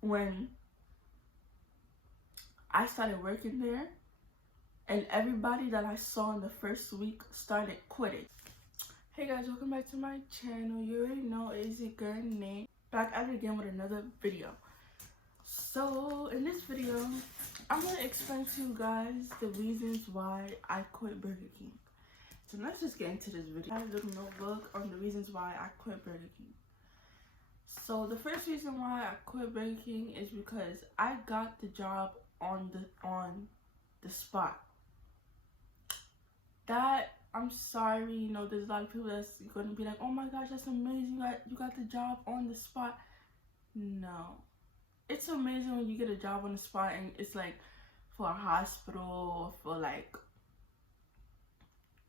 when I started working there, and everybody that I saw in the first week started quitting. Hey guys, welcome back to my channel. You already know it's your girl Nate, back at it again with another video. So in this video, I'm gonna explain to you guys the reasons why I quit Burger King. So let's just get into this video. I have a little notebook on the reasons why I quit Burger King. So the first reason why I quit Burger King is because I got the job on the spot. That, I'm sorry, you know, there's a lot of people that's gonna be like, oh my gosh, that's amazing, you got the job on the spot. No, it's amazing when you get a job on the spot and it's like for a hospital, for like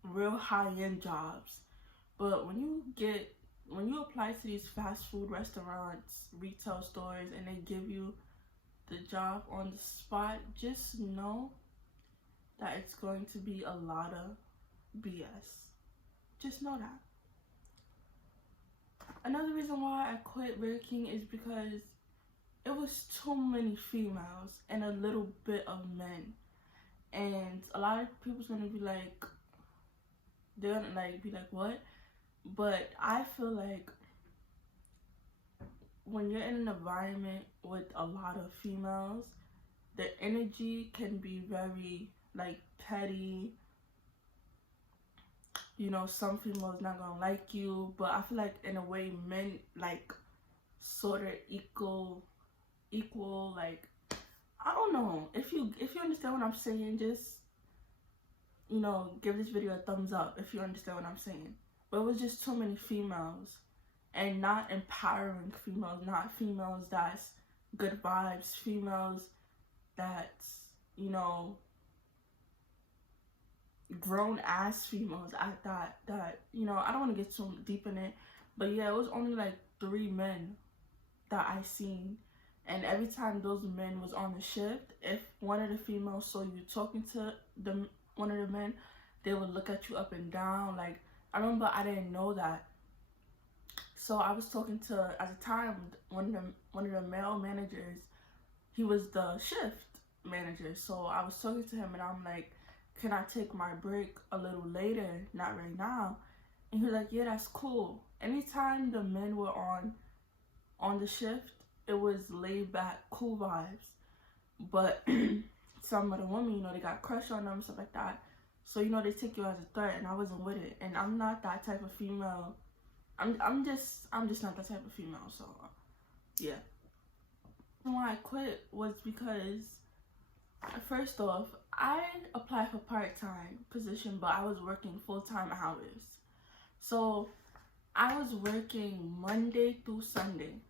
real high-end jobs. But when you apply to these fast food restaurants, retail stores, and they give you the job on the spot, just know that it's going to be a lot of BS. Just know that. Another reason why I quit Burger King is because it was too many females and a little bit of men. And a lot of people's gonna be like, they're gonna like be like, what? But I feel like when you're in an environment with a lot of females, the energy can be very like petty. You know, some females not gonna like you, but I feel like in a way men like sort of equal, like, I don't know. If you understand what I'm saying, just, you know, give this video a thumbs up if you understand what I'm saying. But it was just too many females, and not empowering females, not females that's good vibes, females that's, you know, grown ass females at that, you know, I don't want to get too deep in it, but yeah, it was only like 3 men that I seen. And every time those men was on the shift, if one of the females saw you talking to one of the men, they would look at you up and down. Like, I remember I didn't know that. So I was talking to, at the time, one of the male managers. He was the shift manager. So I was talking to him and I'm like, can I take my break a little later? Not right now. And he was like, yeah, that's cool. Anytime the men were on the shift, it was laid back, cool vibes. But some of the women, you know, they got crush on them, stuff like that. So, you know, they take you as a threat, and I wasn't with it. And I'm not that type of female. I'm just not that type of female. So, yeah. Why I quit was because, first off, I applied for part-time position, but I was working full-time hours. So I was working Monday through Sunday,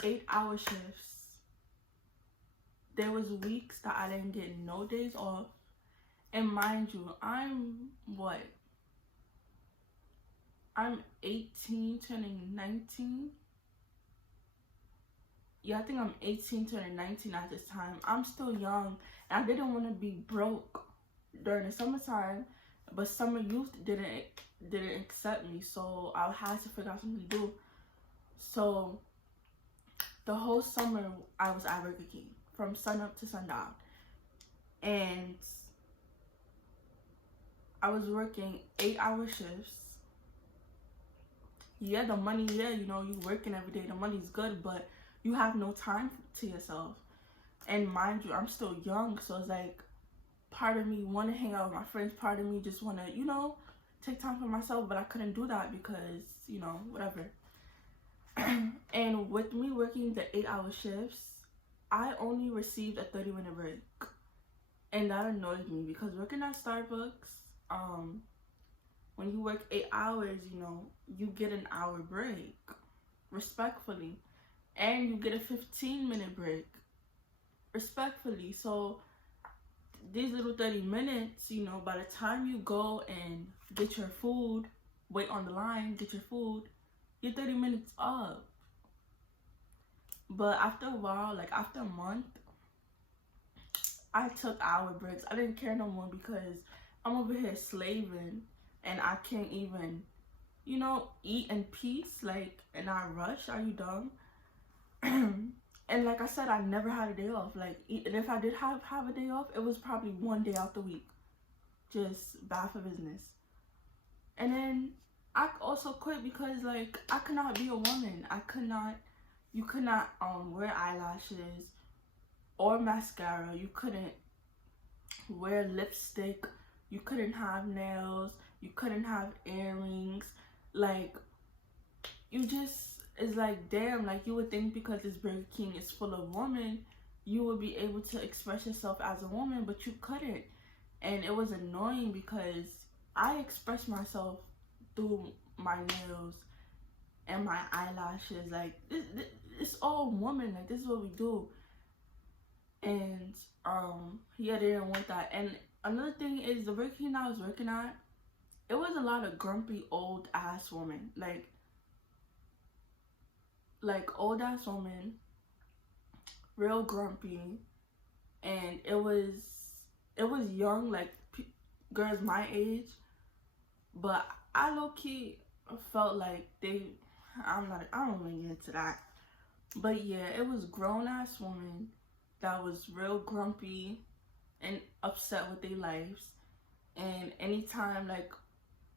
8-hour shifts. There was weeks that I didn't get no days off. And mind you, I'm 18 turning 19. Yeah, I think I'm 18 turning 19 at this time. I'm still young, and I didn't want to be broke during the summertime, but summer youth didn't accept me, so I had to figure out something to do. So the whole summer I was at Burger King from sun up to sundown, and I was working 8-hour shifts. Yeah, the money, yeah, you know, you working every day, the money's good, but you have no time to yourself. And mind you, I'm still young, so it's like part of me want to hang out with my friends, part of me just want to, you know, take time for myself, but I couldn't do that because, you know, whatever. And with me working the 8-hour shifts, I only received a 30-minute break. And that annoyed me because working at Starbucks, when you work 8 hours, you know, you get an hour break, respectfully. And you get a 15-minute break, respectfully. So these little 30 minutes, you know, by the time you go and get your food, wait on the line, get your food, you're 30 minutes up. But after a while, like after a month, I took hour breaks. I didn't care no more because I'm over here slaving and I can't even, you know, eat in peace, like, and not rush. Are you dumb? And like I said, I never had a day off. Like, and if I did have a day off, it was probably one day out the week. Just bad for business. And then I also quit because, like, I could not be a woman. You could not wear eyelashes or mascara. You couldn't wear lipstick. You couldn't have nails. You couldn't have earrings. Like, you just, it's like, damn, like, you would think because this Burger King is full of women, you would be able to express yourself as a woman, but you couldn't. And it was annoying because I expressed myself through my nails and my eyelashes. Like, it's all woman. Like, this is what we do. And yeah, they didn't want that. And another thing is, the Burger King I was working at, it was a lot of grumpy old ass women. Like old ass women, real grumpy. And it was young, like girls my age, but I low-key felt like I don't want to get into that, but yeah, it was grown ass women that was real grumpy and upset with their lives. And anytime, like,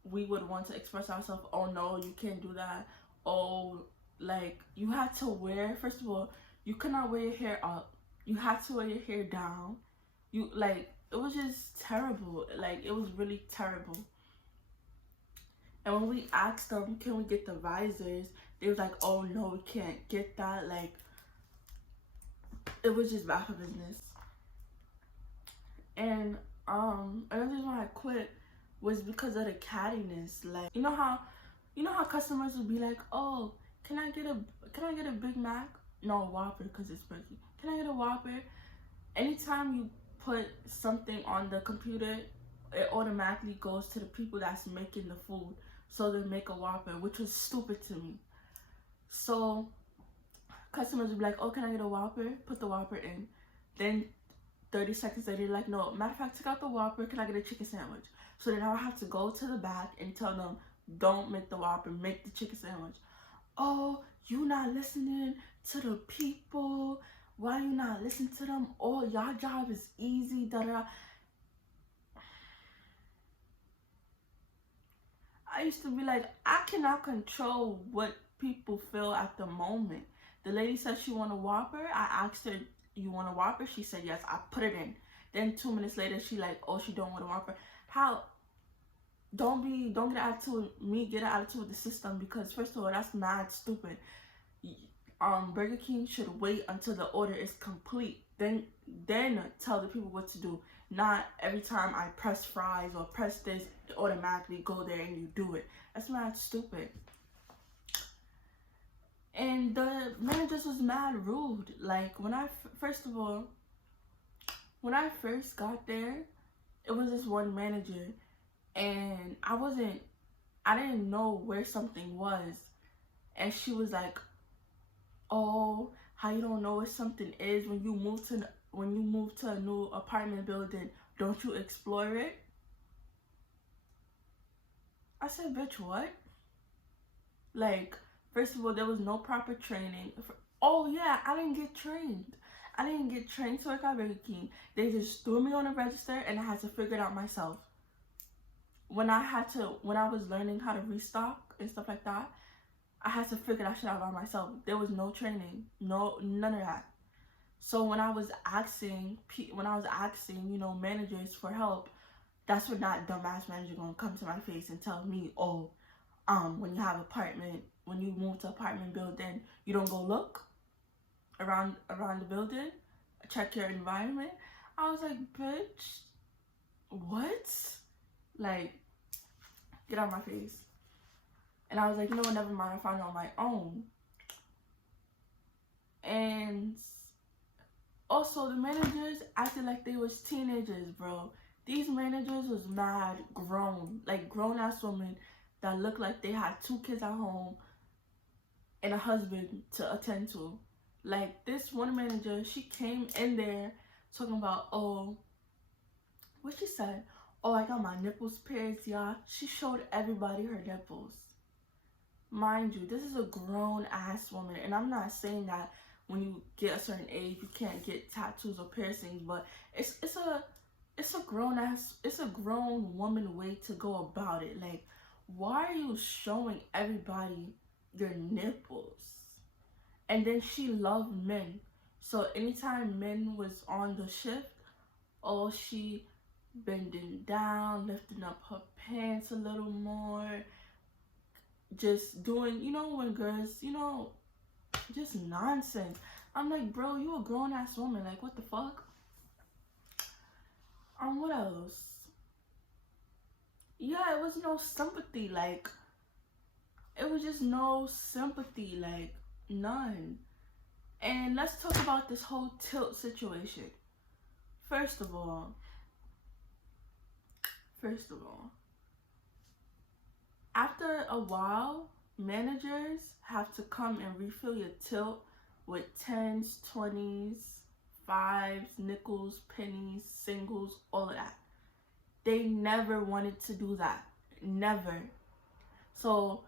we would want to express ourselves, oh no, you can't do that. Oh, like, you had to wear, first of all, you could not wear your hair up. You had to wear your hair down. You, like, it was just terrible. Like, it was really terrible. And when we asked them, can we get the visors, they was like, oh no, we can't get that. Like, it was just bad for business. And another reason why I quit was because of the cattiness. Like, you know how customers would be like, oh, can I get a Big Mac? No, Whopper, because it's Burger. Can I get a Whopper? Anytime you put something on the computer, it automatically goes to the people that's making the food, so they make a Whopper, which was stupid to me. So customers would be like, oh, can I get a Whopper? Put the Whopper in. Then 30 seconds later, like, no, matter of fact, take out the Whopper, can I get a chicken sandwich? So then I would have to go to the back and tell them, don't make the Whopper, make the chicken sandwich. Oh, you not listening to the people? Why you not listening to them? Oh, y'all job is easy, da-da. I used to be like, I cannot control what people feel at the moment. The lady said she want a Whopper. I asked her, you want a Whopper? She said yes. I put it in. Then 2 minutes later, she like, oh, she don't want a Whopper. How? Don't get an attitude with me, get an attitude with the system, because first of all, that's mad stupid. Burger King should wait until the order is complete. Then tell the people what to do. Not every time I press fries or press this, it automatically go there and you do it. That's mad stupid. And the managers was mad rude. Like, when I first got there, it was this one manager, and I didn't know where something was, and she was like, oh, how you don't know where something is? When you move to a new apartment building, don't you explore it? I said, bitch, what? Like, first of all, there was no proper training. Oh yeah, I didn't get trained to work at Burger King. They just threw me on a register and I had to figure it out myself. When I was learning how to restock and stuff like that, I had to figure that shit out by myself. There was no training, none of that. So when I was asking, managers for help, that's when that dumbass manager gonna come to my face and tell me, oh, when you move to apartment building, you don't go look around the building, check your environment. I was like, bitch, what? Like, get out of my face. And I was like, you know what, never mind, I found it on my own. And also, the managers acted like they was teenagers, bro. These managers was mad grown, like grown-ass women that looked like they had 2 kids at home and a husband to attend to. Like, this one manager, she came in there talking about, oh, what she said? Oh, I got my nipples pierced, y'all. She showed everybody her nipples. Mind you, this is a grown-ass woman, and I'm not saying that when you get a certain age, you can't get tattoos or piercings. But it's a grown woman way to go about it. Like, why are you showing everybody your nipples? And then she loved men. So anytime men was on the shift, oh, she bending down, lifting up her pants a little more, just doing, when girls, just nonsense. I'm like, bro, you a grown ass woman. Like, what the fuck? What else? Yeah, it was no sympathy. Like, it was just no sympathy. Like, none. And let's talk about this whole tilt situation. First of all, after a while, managers have to come and refill your tilt with 10s, 20s, 5s, nickels, pennies, singles, all of that. They never wanted to do that. Never. So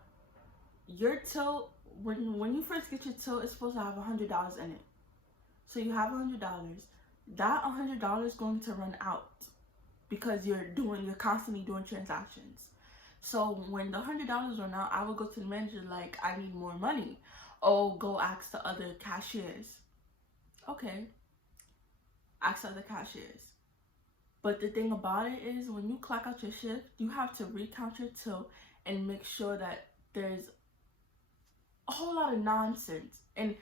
your tilt, when you first get your tilt, it's supposed to have $100 in it. So you have $100. That $100 is going to run out because you're constantly doing transactions. So when the $100 run out, I would go to the manager like, I need more money. Or go ask the other cashiers. Okay. Ask the other cashiers. But the thing about it is, when you clock out your shift, you have to recount your till and make sure that there's a whole lot of nonsense. And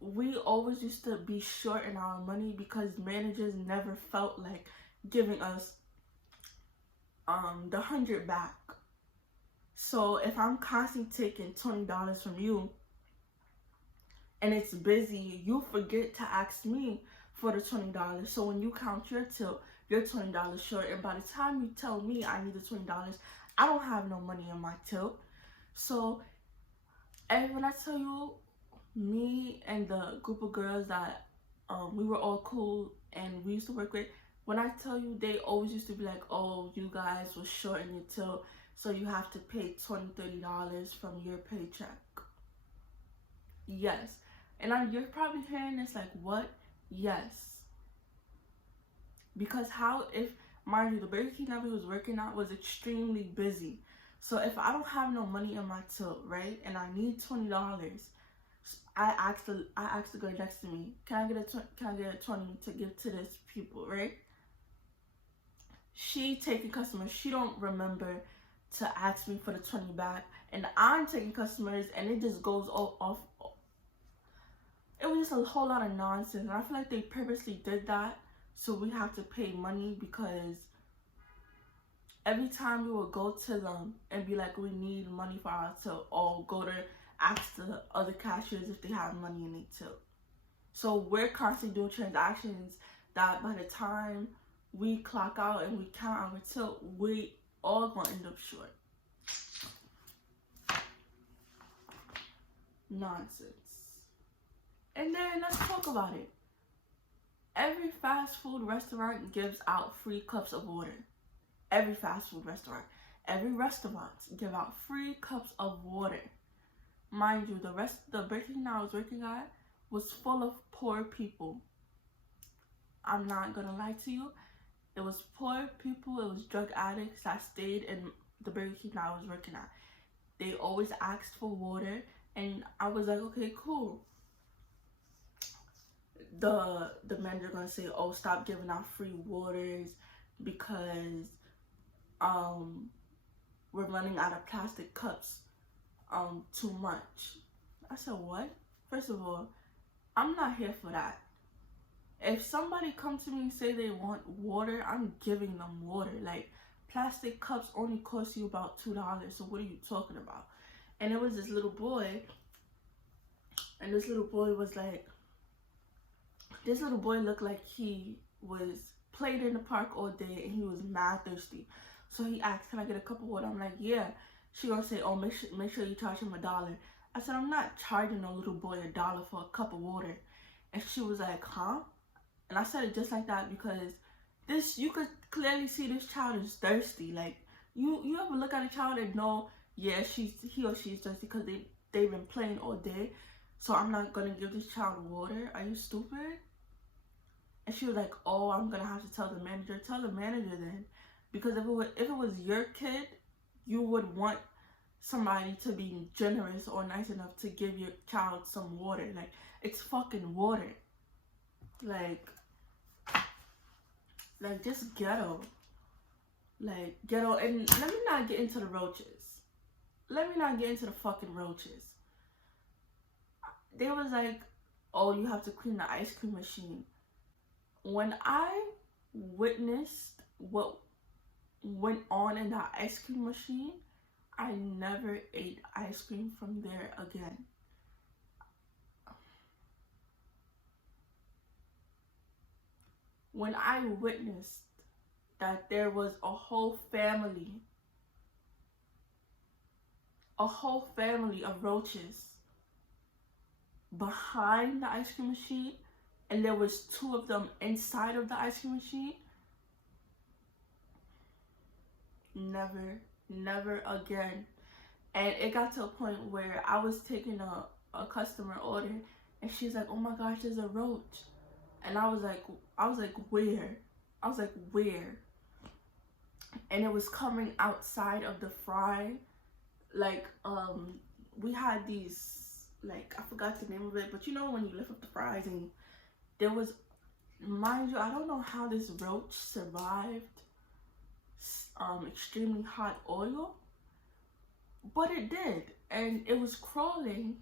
we always used to be short in our money because managers never felt like giving us the 100 back. So if I'm constantly taking $20 from you and it's busy, you forget to ask me for the $20. So when you count your till, you're $20 short, and by the time you tell me I need the $20, I don't have no money in my till. So, and when I tell you, me and the group of girls that we were all cool and we used to work with, when I tell you, they always used to be like, oh, you guys were short in your till, so you have to pay $20, $30 from your paycheck. Yes. And you're probably hearing this like, what? Yes. Because mind you, the Burger King that we was working at was extremely busy. So if I don't have no money in my till, right, and I need $20, I asked the girl next to me, can I get a 20 to give to this people, right? She taking customers, she don't remember to ask me for the 20 back, and I'm taking customers, and it just goes off. It was just a whole lot of nonsense, and I feel like they purposely did that so we have to pay money, because every time we would go to them and be like, we need money for our till, or go to ask the other cashiers if they have money in their till. So we're constantly doing transactions that by the time we clock out and we count our till, we all gonna end up short. Nonsense. And then let's talk about it. Every fast food restaurant gives out free cups of water. Every fast food restaurant. Every restaurant give out free cups of water. Mind you, the Burger King I was working at was full of poor people. I'm not gonna lie to you. It was poor people, it was drug addicts that stayed in the Burger King I was working at. They always asked for water, and I was like, okay, cool. The manager gonna say, oh, stop giving out free waters because we're running out of plastic cups too much. I said, what? First of all, I'm not here for that. If somebody comes to me and say they want water, I'm giving them water. Like, plastic cups only cost you about $2, so what are you talking about? And it was this little boy, and this little boy was like, this little boy looked like he was played in the park all day and he was mad thirsty. So he asked, can I get a cup of water? I'm like, yeah. She gonna say, oh, make sure you charge him $1. I said, I'm not charging a little boy $1 for a cup of water. And she was like, huh? And I said it just like that because you could clearly see this child is thirsty. Like, you ever look at a child and know, yeah, he or she is thirsty because they've been playing all day. So I'm not gonna give this child water. Are you stupid? And she was like, oh, I'm gonna have to tell the manager. Tell the manager then. Because if it was your kid, you would want somebody to be generous or nice enough to give your child some water. Like, it's fucking water. Like just ghetto. Like, ghetto. And let me not get into the roaches. Let me not get into the fucking roaches. They was like, oh, you have to clean the ice cream machine. When I witnessed what went on in that ice cream machine, I never ate ice cream from there again. When I witnessed that there was a whole family of roaches behind the ice cream machine, and there was 2 of them inside of the ice cream machine, never again. And it got to a point where I was taking a customer order, and she's like, oh my gosh, there's a roach. And I was like, where? I was like, where? And it was coming outside of the fry. Like, we had these, like, I forgot the name of it, but you know when you lift up the fries, and there was, mind you, I don't know how this roach survived extremely hot oil, but it did. And it was crawling,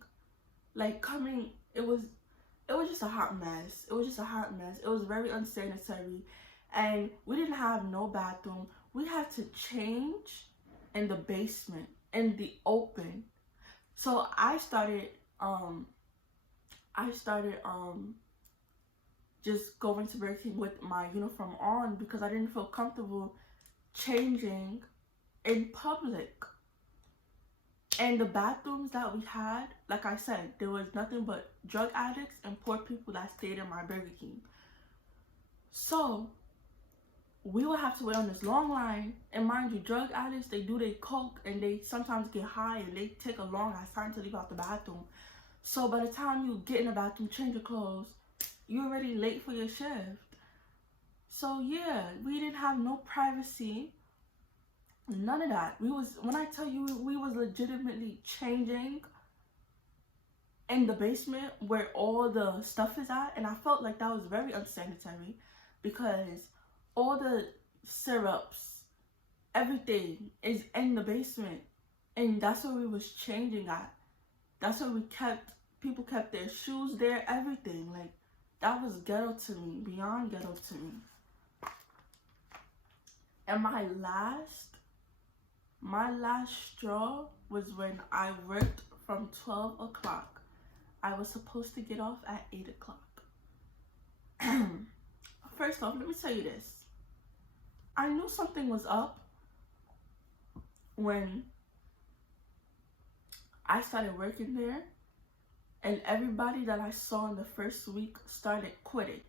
like, coming, it was just a hot mess. It was very unsanitary, and we didn't have no bathroom. We had to change in the basement, in the open. So I started just going to Burger King with my uniform on, because I didn't feel comfortable changing in public. And the bathrooms that we had, like I said, there was nothing but drug addicts and poor people that stayed in my Burger King. So we would have to wait on this long line. And mind you, drug addicts, they do their coke, and they sometimes get high, and they take a long ass time to leave out the bathroom. So by the time you get in the bathroom, change your clothes, you're already late for your shift. So yeah, we didn't have no privacy. None of that. When I tell you, we was legitimately changing in the basement where all the stuff is at. And I felt like that was very unsanitary, because all the syrups, everything is in the basement. And that's where we was changing at. That's where people kept their shoes there, everything. Like, that was ghetto to me, beyond ghetto to me. And my last straw was when I worked from 12 o'clock. I was supposed to get off at 8 o'clock. First off, let me tell you this. I knew something was up when I started working there, and everybody that I saw in the first week started quitting.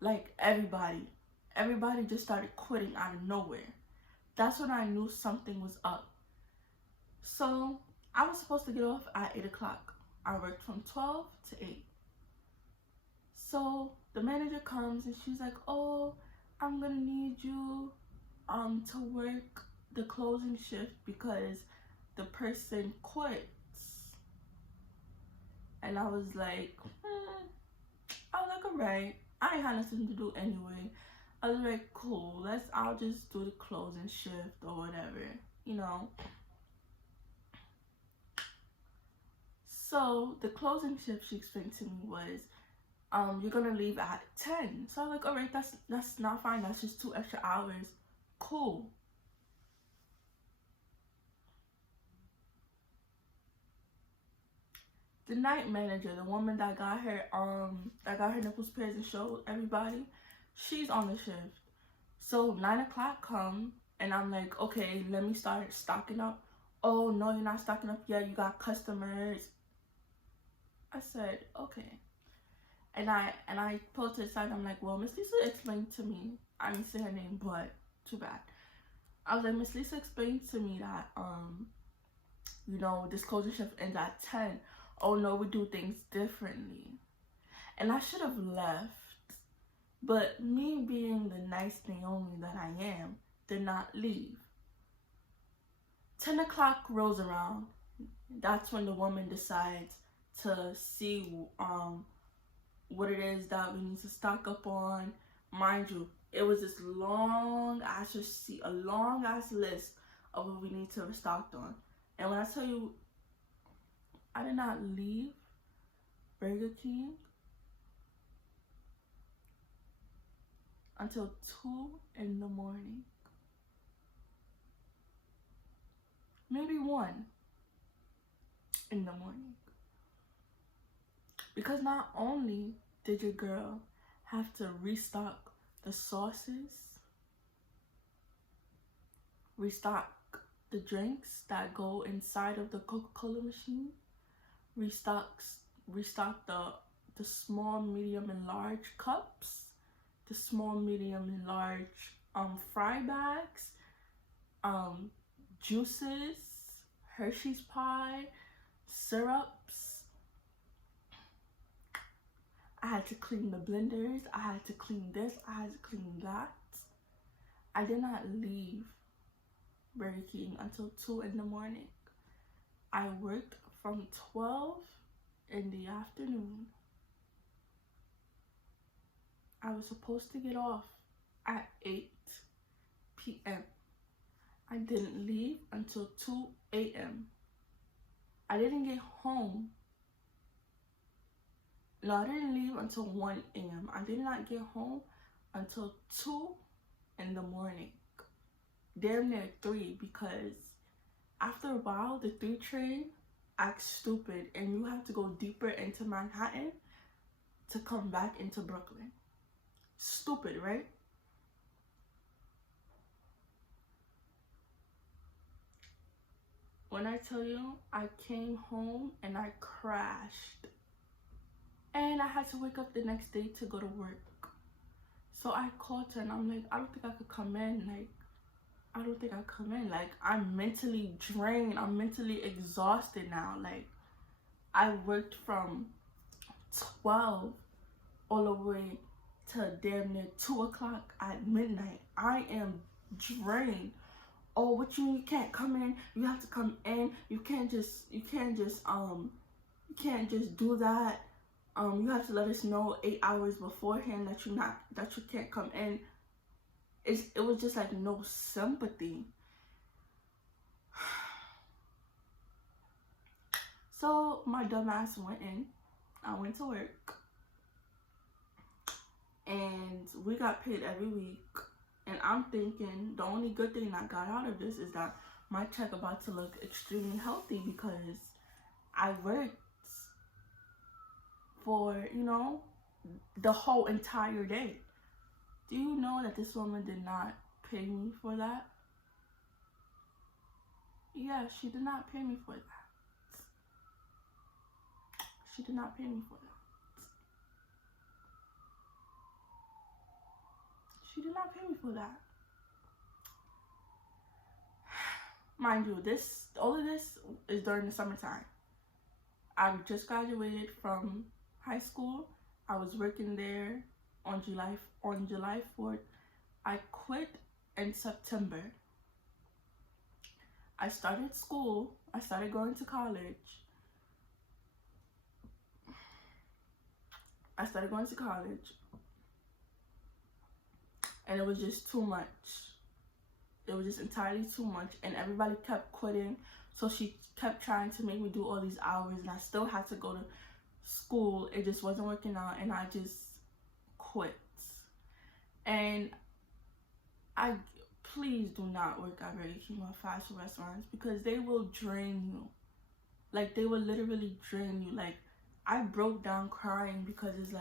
Like, everybody just started quitting out of nowhere. That's when I knew something was up. So I was supposed to get off at 8 o'clock. I worked from 12 to 8. So the manager comes, and she's like, oh, I'm gonna need you to work the closing shift because the person quits. And I was like, alright, I ain't had nothing to do anyway. I was like, cool, I'll just do the closing shift or whatever, you know. So the closing shift, she explained to me, was you're gonna leave at 10. So I was like, alright, that's not fine, that's just 2 extra hours. Cool. The night manager, the woman that got her nipples pierced and showed everybody, she's on the shift. So 9 o'clock come, and I'm like, okay, let me start stocking up. Oh no, you're not stocking up yet, you got customers. I said, okay. And I pulled to the side, I'm like, well, Miss Lisa explained to me, I didn't say her name, but too bad. I was like, Miss Lisa explained to me that you know, this closing shift ends at 10. oh no, we do things differently. And I should have left. But me being the nice Naomi that I am, did not leave. 10 o'clock rolls around. That's when the woman decides to see what it is that we need to stock up on. Mind you, it was this long ass receipt, a long ass list of what we need to restock on. And when I tell you, I did not leave Burger King until 2 in the morning. Maybe 1 in the morning. Because not only did your girl have to restock the sauces, restock the drinks that go inside of the Coca-Cola machine, restock the small, medium, and large cups, the small, medium, and large fry bags, juices, Hershey's pie, syrups. I had to clean the blenders, I had to clean this, I had to clean that. I did not leave Burger King until 2 in the morning. I worked from 12 in the afternoon. I was supposed to get off at 8 p.m. I didn't leave until 2 a.m. I didn't get home. No, I didn't leave until 1 a.m. I did not get home until 2 in the morning. Damn near 3, because after a while, the 3 train acts stupid and you have to go deeper into Manhattan to come back into Brooklyn. Stupid, right? When I tell you, I came home and I crashed. And I had to wake up the next day to go to work. So I called her and I'm like, I don't think I could come in. I don't think I come in. I'm mentally drained. I'm mentally exhausted now. I worked from 12 all the way to damn near 2 o'clock at midnight. I am drained. Oh, what you mean you can't come in? You have to come in. You can't just do that. You have to let us know 8 hours beforehand that you can't come in. It was just like no sympathy. So my dumb ass went in. I went to work. And we got paid every week. And I'm thinking the only good thing I got out of this is that my check about to look extremely healthy because I worked for, the whole entire day. Do you know that this woman did not pay me for that? Yeah, she did not pay me for that. She did not pay me for that. She did not pay me for that. Mind you, all of this is during the summertime. I just graduated from high school. I was working there on July 4th. I quit in September. I started school. I started going to college. And it was just too much. It was just entirely too much. And everybody kept quitting. So she kept trying to make me do all these hours. And I still had to go to school. It just wasn't working out. And I just quit. And please do not work at Burger King or fast food restaurants because they will drain you. They will literally drain you. I broke down crying because it's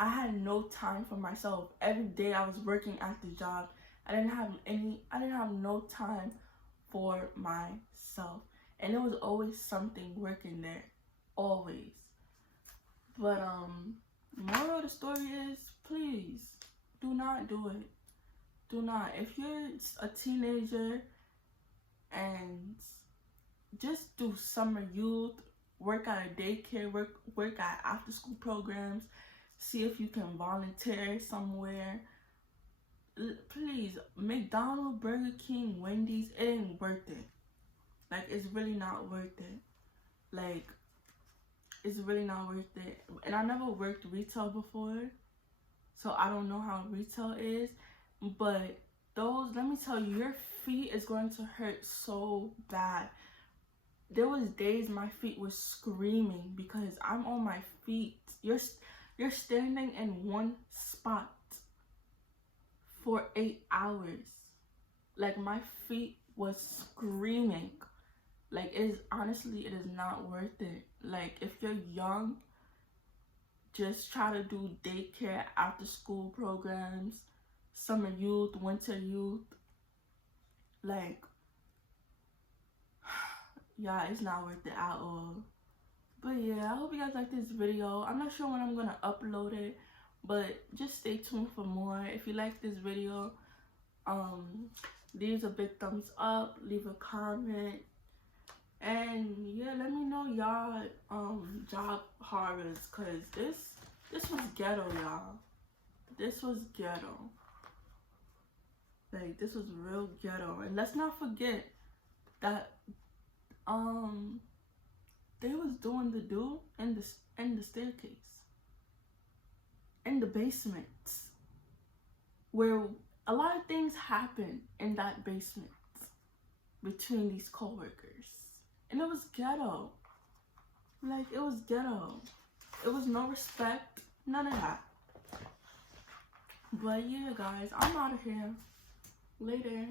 I had no time for myself. Every day I was working at the job. I didn't have no time for myself. And there was always something working there. Always. But moral of the story is, please do not do it. Do not. If you're a teenager and just do summer youth, work at a daycare, work at after school programs, see if you can volunteer somewhere. Please, McDonald's, Burger King, Wendy's, it ain't worth it. Like, it's really not worth it. Like, it's really not worth it. And I never worked retail before, so I don't know how retail is. But those, let me tell you, your feet is going to hurt so bad. There was days my feet was screaming because I'm on my feet. You're standing in one spot for 8 hours. Like, my feet was screaming. Like, it is not worth it. Like, if you're young, just try to do daycare, after school programs, summer youth, winter youth. Like, yeah, it's not worth it at all. But yeah, I hope you guys like this video. I'm not sure when I'm gonna upload it, but just stay tuned for more. If you like this video, leave a big thumbs up, leave a comment, and yeah, let me know y'all job horrors, cause this was ghetto, y'all. This was ghetto. Like, this was real ghetto. And let's not forget that they was doing the do in the staircase, in the basement, where a lot of things happen in that basement between these co-workers. And it was ghetto. Like, it was ghetto. It was no respect, none of that. But yeah, guys, I'm out of here. Later.